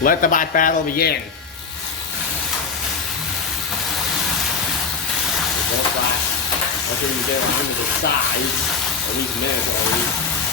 Let the bot battle begin. Both bots looking to get around to the sides of these Minotaurs.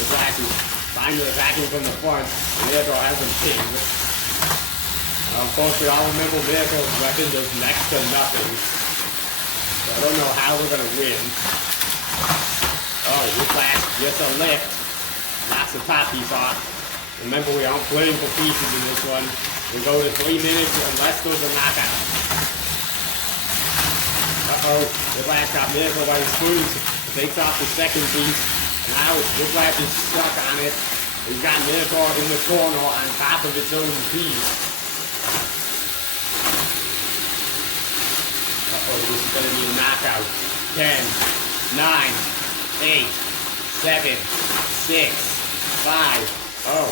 The Whiplash is finally attacking from the front. The Minotaur has them pinned. Of course, we all remember Minotaur's weapon does next to nothing. So I don't know how we're gonna win. Oh, Whiplash gets a lift. Knocks the top piece off. Remember, we aren't playing for pieces in this one. We go to 3 minutes unless there's a knockout. Uh-oh, Whiplash got Minotaur by his screws. Takes off the second piece. And now Whiplash is stuck on it. He's got Minotaur in the corner on top of its own piece. Uh-oh, this is going to be a knockout. 10, 9, 8, 7, 6, 5. Oh,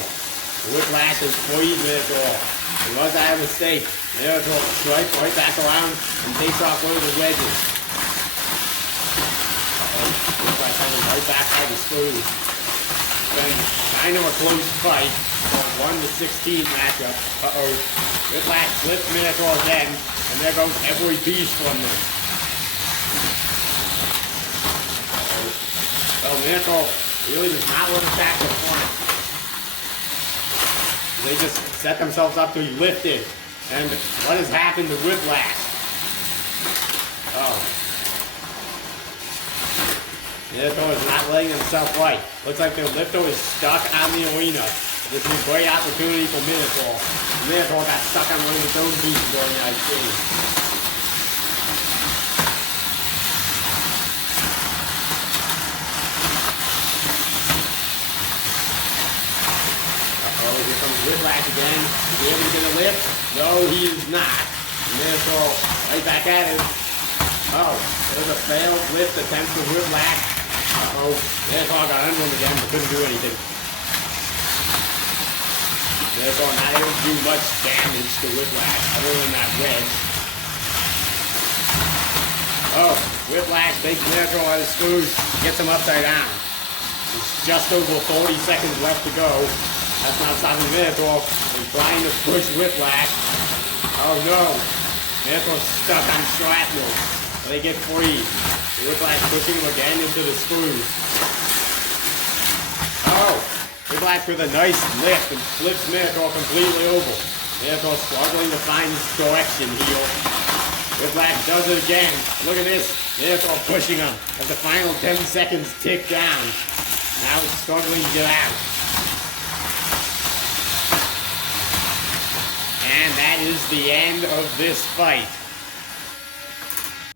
Whiplash has freed Minotaur. It was a mistake. Minotaur strikes right back around and takes off one of the wedges. Uh-oh, Whiplash has him right back by the screws. It's been kind of a close fight. 1-16 matchup. Uh-oh, Whiplash flips Minotaur's end, and there goes every piece from them. Uh-oh. Well, Minotaur really does not want to attack the front. They just set themselves up to be lifted. And what has happened to Whiplash? Oh. Minotaur is not letting himself fight. Looks like the lifter is stuck on the arena. This is a great opportunity for Minotaur. Minotaur got stuck on one of his own pieces during that exchange. Here comes Whiplash again. Is he able to get a lift? No, he is not. Minotaur right back at him. Oh, there's a failed lift attempt for Whiplash. Uh-oh, Minotaur got under him again, but couldn't do anything. Minotaur not able to do much damage to Whiplash other than that wedge. Oh, Whiplash takes Minotaur out of his screws, gets him upside down. There's just over 40 seconds left to go. That's not stopping Minotaur from trying to push Whiplash. Oh no! Minotaur's stuck on shrapnel. They get free. Whiplash pushing him again into the screws. Oh! Whiplash with a nice lift and flips Minotaur completely over. Minotaur struggling to find his direction here. Whiplash does it again. Look at this. Minotaur pushing him as the final 10 seconds tick down. Now it's struggling to get out. And that is the end of this fight.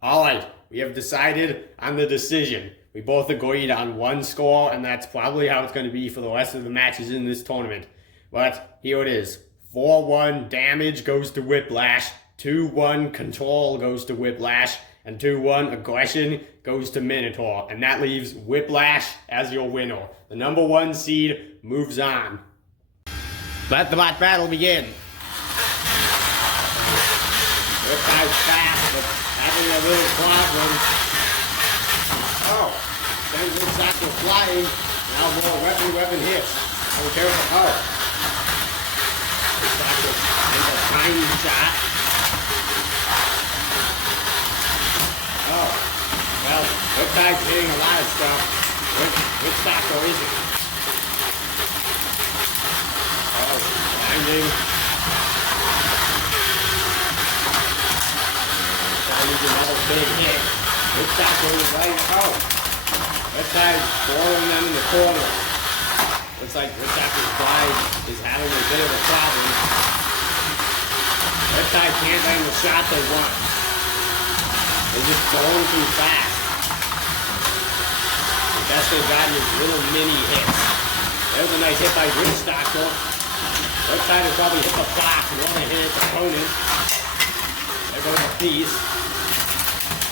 Alright, we have decided on the decision. We both agreed on one score, and that's probably how it's going to be for the rest of the matches in this tournament. But here it is. 4-1 damage goes to Whiplash, 2-1 control goes to Whiplash, and 2-1 aggression goes to Minotaur. And that leaves Whiplash as your winner. The number 1 seed moves on. Let the bot battle begin. Riptide's fast, but having a little problem. Oh, then Riptide flying. Now more weapon hits. Oh, careful. Oh. Riptide is a tiny shot. Oh, well, Riptide's hitting a lot of stuff. Which factor is it? Oh, landing. Another big hit. Riptide goes right. Oh! Riptide throwing them in the corner. Looks like Riptide's glide is having a bit of a problem. Riptide can't land the shot they want. They're just going too fast. The best they've gotten is little mini hits. There's a nice hit by Riptide. Riptide has probably hit the box and want to hit its opponent. There goes a piece.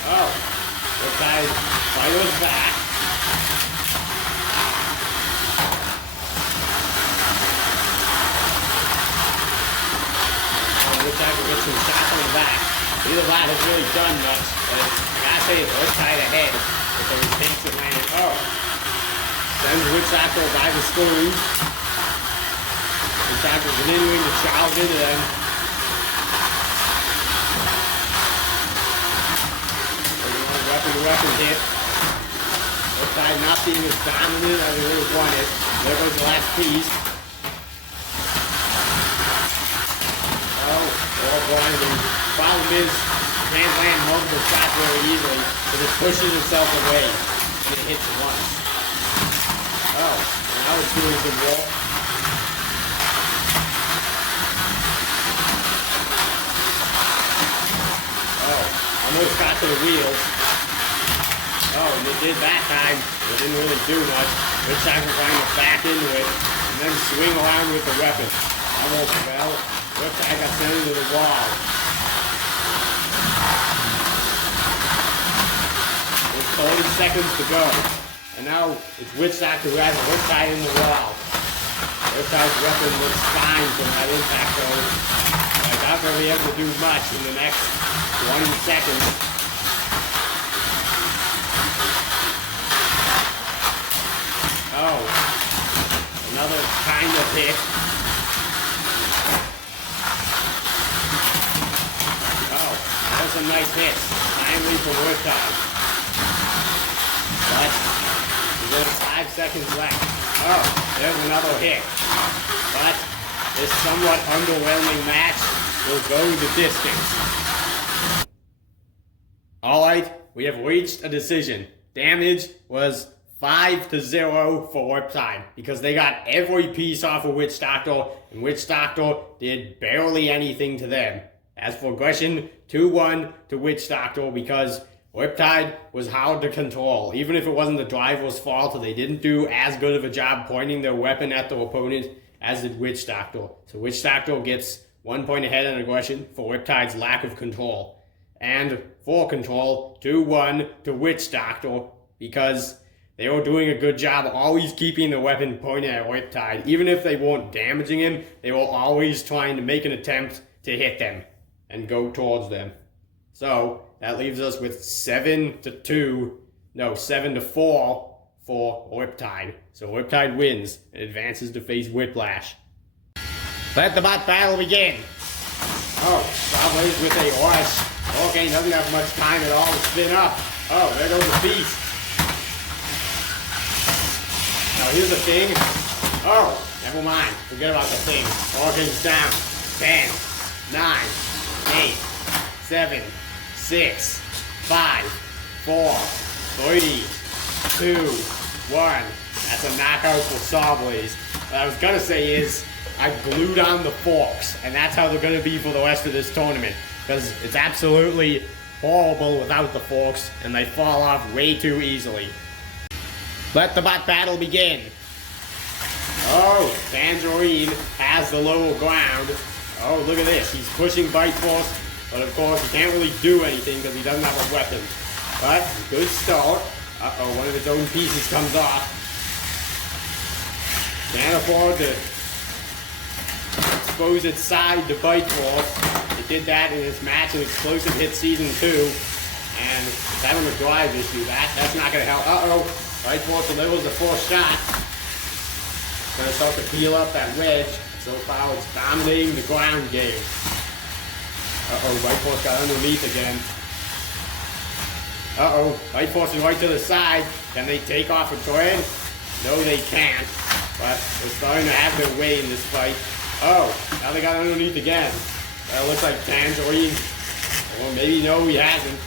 Oh, Riptide fires back. Riptide will get some shots on the back. Neither lot has really done much, but I gotta say it's Riptide ahead with those hits that landed. Oh, sends Riptide by the screws. His Whiplash continuing to charge into them. Weapon hit. Riptide not being as dominant as we would have wanted. There goes the last piece. Oh, all blinding. Problem is, can't land multiple shots very easily, but it pushes itself away. And it hits once. Oh, now it's doing some work. Oh, almost got to the wheels. Oh, and it did that time. It didn't really do much. Riptide was trying to back into it and then swing around with the weapon. Almost fell. Riptide got sent into the wall. With 30 seconds to go. And now it's Whiplash who has Riptide in the wall. Riptide's weapon looks fine from that impact though. But I doubt they'll be able to do much in the next 20 seconds. Oh, another kind of hit. Oh, that was a nice hit. Finally from Riptide. But there's 5 seconds left. Oh, there's another hit. But this somewhat underwhelming match will go the distance. Alright, we have reached a decision. Damage was 5-0 for Riptide because they got every piece off of Witch Doctor, and Witch Doctor did barely anything to them. As for aggression, 2-1 to Witch Doctor because Riptide was hard to control. Even if it wasn't the driver's fault, they didn't do as good of a job pointing their weapon at their opponent as did Witch Doctor. So Witch Doctor gets 1 point ahead on aggression for Riptide's lack of control. And for control, 2-1 to Witch Doctor because they were doing a good job always keeping the weapon pointed at Riptide. Even if they weren't damaging him, they were always trying to make an attempt to hit them and go towards them. So that leaves us with 7-4 for Riptide. So Riptide wins and advances to face Whiplash. Let the bot battle begin. Oh, Sawblaze with a rush. Okay, doesn't have much time at all to spin up. Oh, there goes the beast. Now here's the thing. Oh, never mind. Forget about the thing. Orkins down. 10, 9, 8, 7, 6, 5, 4, 3, 2, 1. That's a knockout for Sawblaze. What I was gonna say is I glued on the forks, and that's how they're gonna be for the rest of this tournament. Because it's absolutely horrible without the forks, and they fall off way too easily. Let the bot battle begin. Oh, Tangerine has the lower ground. Oh, look at this. He's pushing Bite Force, but of course he can't really do anything because he doesn't have a weapon. But, good start. Uh-oh, one of its own pieces comes off. Can't afford to expose its side to Bite Force. It did that in its match in Explosive Hit Season 2. And it's having a drive issue. That's not going to help. Uh-oh. Bite Force delivers the fourth shot. Gonna start to peel up that wedge. So far it's dominating the ground game. Uh-oh, Bite Force got underneath again. Uh-oh, Bite Force is right to the side. Can they take off a thread? No, they can't. But they're starting to have their way in this fight. Oh, now they got underneath again. That looks like Tangerine. Or maybe no, he hasn't.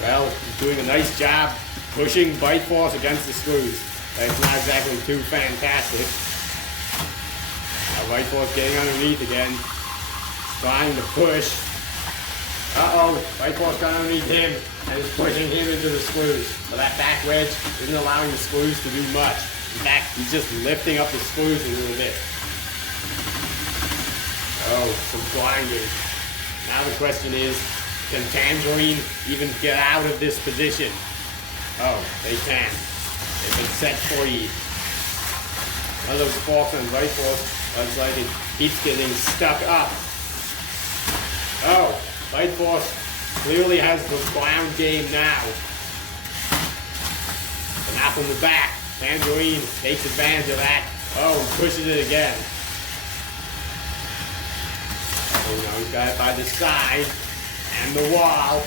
Well, he's doing a nice job pushing Bite Force against the screws. It's not exactly too fantastic. Now Bite Force getting underneath again. Trying to push. Uh-oh, Bite Force got underneath him and is pushing him into the screws. But that back wedge isn't allowing the screws to do much. In fact, he's just lifting up the screws a little bit. Oh, some blinding. Now the question is, can Tangerine even get out of this position? Oh, they can. They've been set free. One of those forks on Bite Force looks like it keeps getting stuck up. Oh, Bite Force clearly has the ground game now. But not from the back. Tangerine takes advantage of that Oh, pushes it again. Oh, now he's got it by the side and the wall.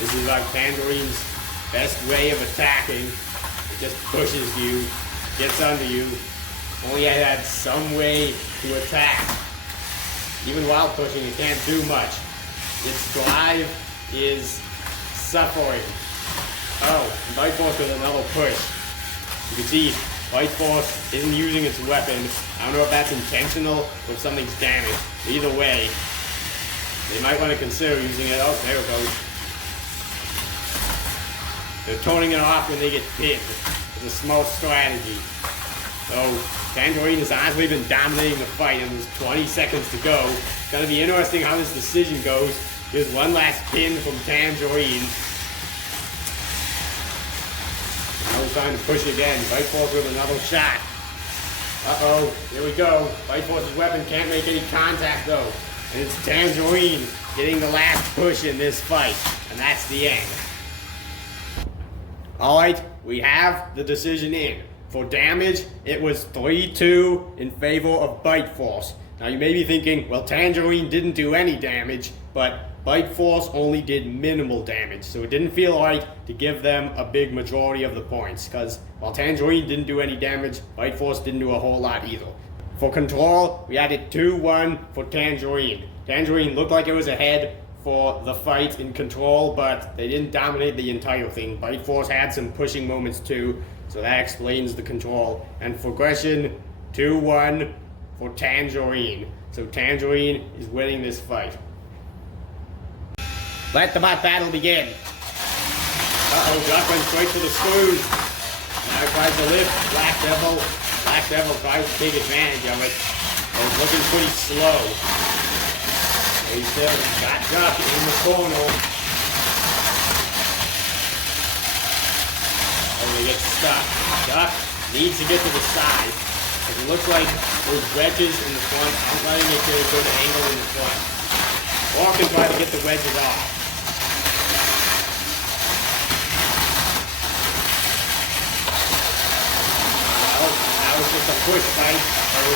This is like Tangerine's best way of attacking. It just pushes you, gets under you. Only it had some way to attack. Even while pushing, it can't do much. Its drive is suffering. Oh, Bite Force with another push. You can see Bite Force isn't using its weapon. I don't know if that's intentional or if something's damaged. Either way, they might want to consider using it. Oh, there it goes. They're turning it off when they get pinned. It's a small strategy. So, Tangerine has honestly been dominating the fight, and there's 20 seconds to go. It's going to be interesting how this decision goes. Here's one last pin from Tangerine. Now he's trying to push again. Bite Force with another shot. Uh-oh, here we go. Bite Force's weapon can't make any contact, though. And it's Tangerine getting the last push in this fight. And that's the end. Alright, we have the decision in. For damage, it was 3-2 in favor of Bite Force. Now you may be thinking, well, Tangerine didn't do any damage, but Bite Force only did minimal damage, so it didn't feel right to give them a big majority of the points, because while Tangerine didn't do any damage, Bite Force didn't do a whole lot either. For control, we had it 2-1 for Tangerine. Tangerine looked like it was ahead for the fight in control, but they didn't dominate the entire thing. Bite Force had some pushing moments too, so that explains the control. And for aggression, 2-1 for Tangerine. So Tangerine is winning this fight. Let the battle begin. Uh-oh, Duck went straight for the screws. Now he tries to lift. Black Devil. Black Devil tries to take advantage of it. But it's looking pretty slow. He still got Duck in the corner. Oh, they get stuck. Duck needs to get to the side. Because it looks like those wedges in the front aren't letting it get a good angle in the front. Or can try to get the wedges off. That was just a push fight. So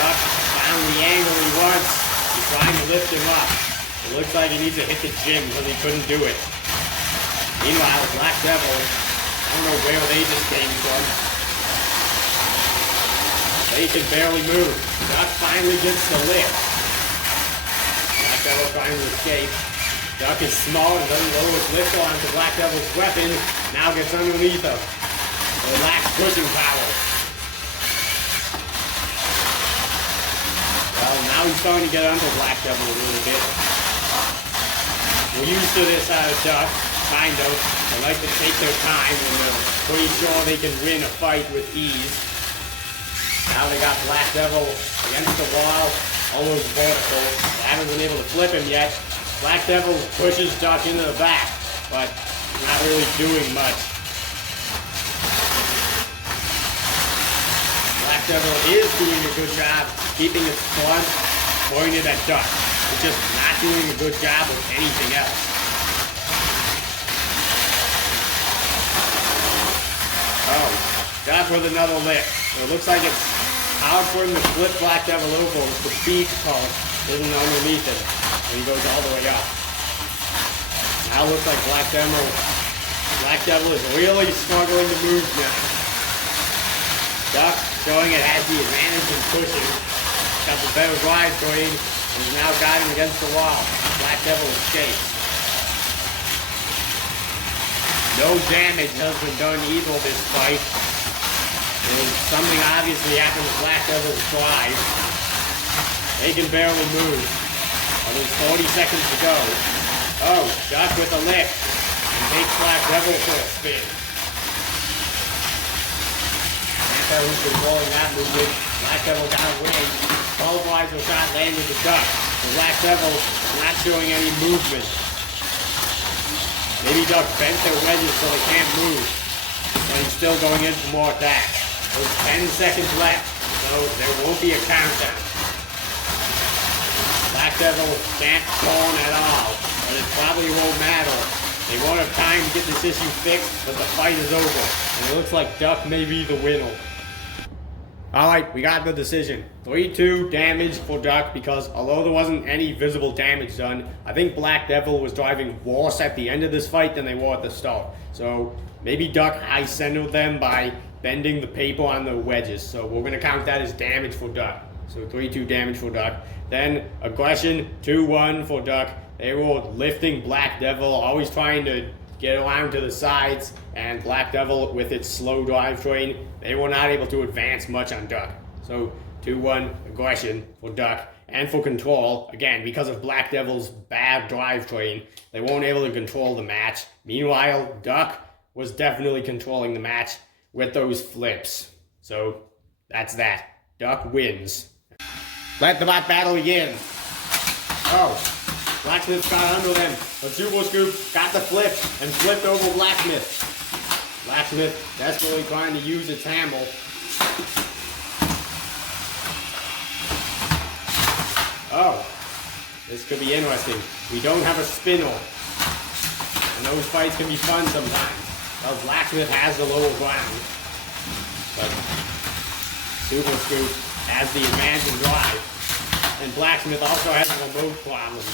Duck found the angle he wants. He's trying to lift him up. It looks like he needs to hit the gym because he couldn't do it. Meanwhile, Black Devil, I don't know where they just came from. They can barely move. Duck finally gets the lift. Black Devil trying to escape. Duck is small and doesn't lower his lift onto Black Devil's weapon. Now gets underneath him. They lack pushing power. Well, now he's starting to get under Black Devil a little bit. We're used to this out of Duck, kind of. They like to take their time and they're pretty sure they can win a fight with ease. Now they got Black Devil against the wall, almost vertical. They haven't been able to flip him yet. Black Devil pushes Duck into the back, but not really doing much. Black Devil is doing a good job keeping its front pointed at Duck. It's just not doing a good job with anything else. Oh, Duck with another lift. So it looks like it's hard for him to flip Black Devil over with the beak part isn't underneath him. And he goes all the way up. Now it looks like Black Devil is really struggling to move now. Duck showing it has the advantage in pushing. Got the better drive going and is now guiding against the wall. Black Devil escapes. No damage has been done either this fight. And something obviously happened to Black Devil's drive. They can barely move. Well, there's 40 seconds to go. Oh, Duck with a lift. And takes Black Devil for a spin. Who's controlling that movement. Black Devil got away. Pulverizer shot landed the Duck. The Black Devil not showing any movement. Maybe Duck bent their wedges so they can't move. But he's still going in for more attacks. There's 10 seconds left, so there won't be a countdown. Black Devil can't turn at all, but it probably won't matter. They won't have time to get this issue fixed, but the fight is over. And it looks like Duck may be the winner. Alright, we got the decision. 3-2 damage for Duck because although there wasn't any visible damage done, I think Black Devil was driving worse at the end of this fight than they were at the start. So maybe Duck high-centered them by bending the paper on the wedges. So we're going to count that as damage for Duck. So 3-2 damage for Duck. Then aggression, 2-1 for Duck. They were lifting Black Devil, always trying to get around to the sides, and Black Devil with its slow drivetrain, they were not able to advance much on Duck. So 2-1 aggression for Duck. And for control, again, because of Black Devil's bad drivetrain, they weren't able to control the match. Meanwhile, Duck was definitely controlling the match with those flips. So that's that. Duck wins. Let the bot battle begin. Oh. Blacksmith got under them, but Super Scoop got the flip and flipped over Blacksmith. Blacksmith desperately trying to use its hammer. Oh, this could be interesting. We don't have a spinner, and those fights can be fun sometimes. Well, Blacksmith has the lower ground, but Super Scoop has the advance and drive, and Blacksmith also has a remote problem.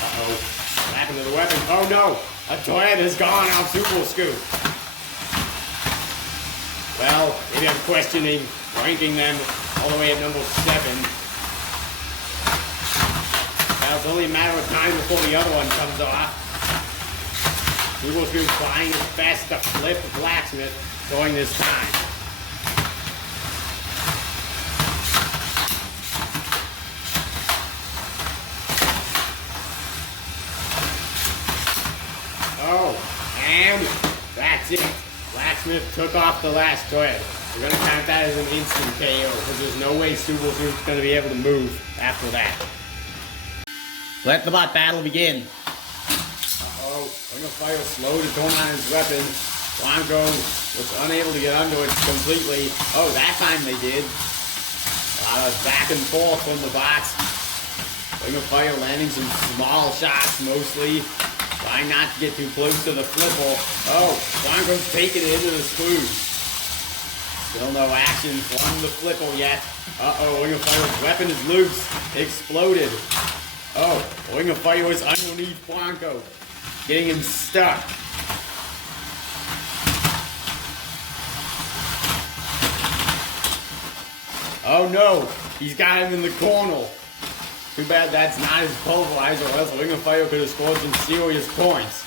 Uh-oh. What happened to the weapon? Oh no! A turret has gone off Super Scoop. Well, maybe I'm questioning ranking them all the way at number 7. Well, it's only a matter of time before the other one comes off. Super Scoop trying his best to flip Blacksmith during this time. Oh, and that's it. Blacksmith took off the last thread. We're going to count that as an instant KO because there's no way Super Scoop's going to be able to move after that. Let the bot battle begin. Uh-oh, Ring of Fire slowed to turn on his weapon. Bronco was unable to get under it completely. Oh, that time they did. A lot of back and forth from the bots. Ring of Fire landing some small shots mostly. Trying not to get too close to the flipper. Oh, Bronco's taking it into the screws. Still no action from the flipper yet. Uh-oh, Ring of Fire's weapon is loose. Exploded. Oh, Ring of Fire is underneath Bronco. Getting him stuck. Oh no, he's got him in the corner. Too bad that's not his pulverizer, or else Ring of Fire could have scored some serious points.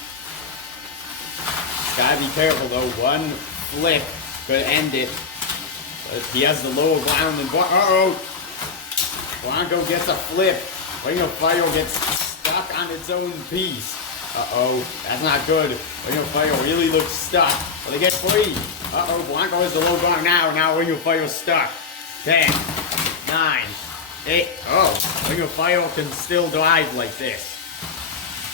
Gotta be careful though, one flip could end it. But he has the lower ground and uh-oh! Bronco gets a flip. Ring of Fire gets stuck on its own piece. Uh-oh, that's not good. Ring of Fire really looks stuck. Will they get free? Uh-oh, Bronco has the low ground now Ring of Fire's stuck. 10, 9, 8, oh, Ring of Fire can still drive like this.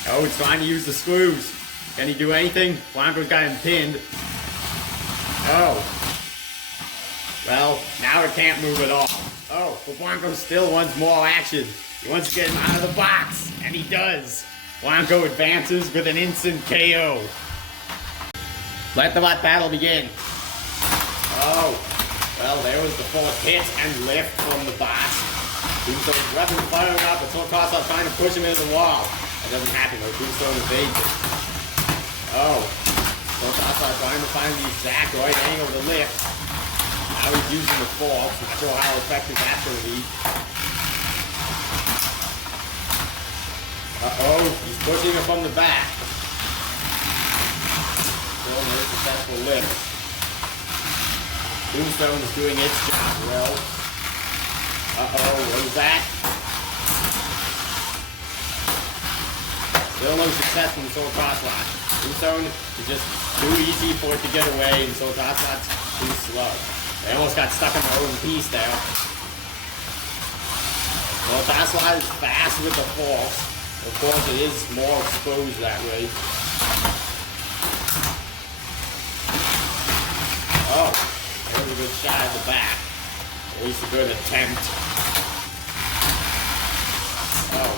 Oh, it's trying to use the screws. Can he do anything? Bronco's got him pinned. Oh. Well, now it can't move at all. Oh, but Bronco still wants more action. He wants to get him out of the box, and he does. Bronco advances with an instant KO. Let the bot battle begin. Oh, well, there was the fourth hit and lift from the bot. Tombstone's weapon firing up, but Tombstone trying to push him into the wall. That doesn't happen though. Tombstone evades it. Oh, Tombstone trying to find the exact right angle to lift. Now he's using the forks. Not sure how effective that's going to be. Uh-oh, he's pushing it from the back. Still no successful lift. Tombstone is doing its job well. Uh-oh, what is that? Still no success from the Soul Crosslock. Tombstone is just too easy for it to get away, and Soul Crosslock's too slow. They almost got stuck in their own piece there. Soul Crosslock is fast with the force. Of course, it is more exposed that way. Oh, that was a good shot at the back. At least a good attempt. Oh.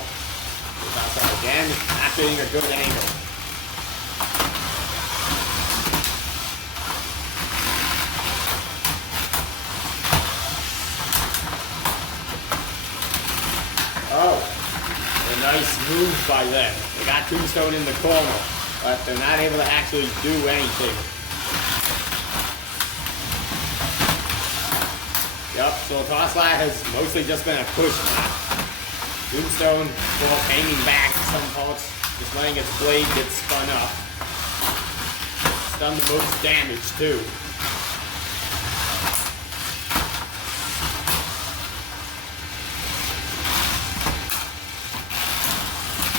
That's again, not getting a good angle. Oh, a nice move by them. They got Tombstone in the corner, but they're not able to actually do anything. Yep, so Tosslight has mostly just been a push knot. Tombstone, of course, hanging back in some parts, just letting its blade get spun up. It's done the most damage, too.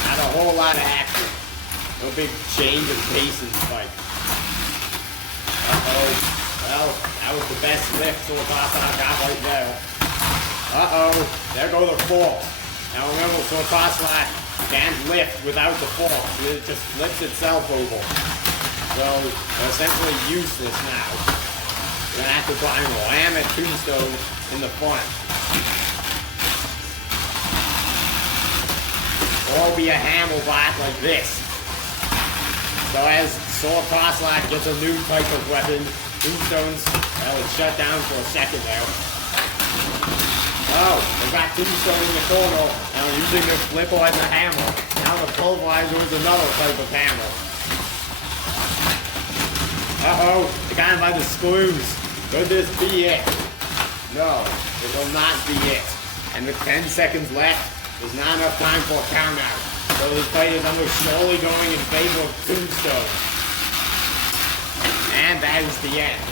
Not a whole lot of action. No big change of pace in the fight. Uh-oh. Well, that was the best lift Tosslight got right there. Uh-oh. There go the forks. Now remember, Tosslight can't lift without the fork. It just flips itself over. So, they're essentially useless now. We're gonna have to try and ram at Tombstone in the front. Or be a hammer bot like this. So as Tosslight gets a new type of weapon, Tombstone's, well, it's shut down for a second there. Oh, they've got Tombstone in the corner, now using the flipper as a hammer. Now the pulverizer is another type of hammer. Uh-oh, they got him by the screws. Could this be it? No, it will not be it. And with 10 seconds left, there's not enough time for a count out. So this fight is almost surely going in favor of Tombstone. And that is the end.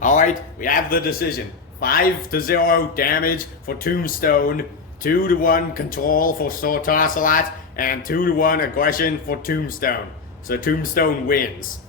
Alright, we have the decision. 5-0 damage for Tombstone, 2-1 control for Tosslight, and 2-1 aggression for Tombstone. So Tombstone wins.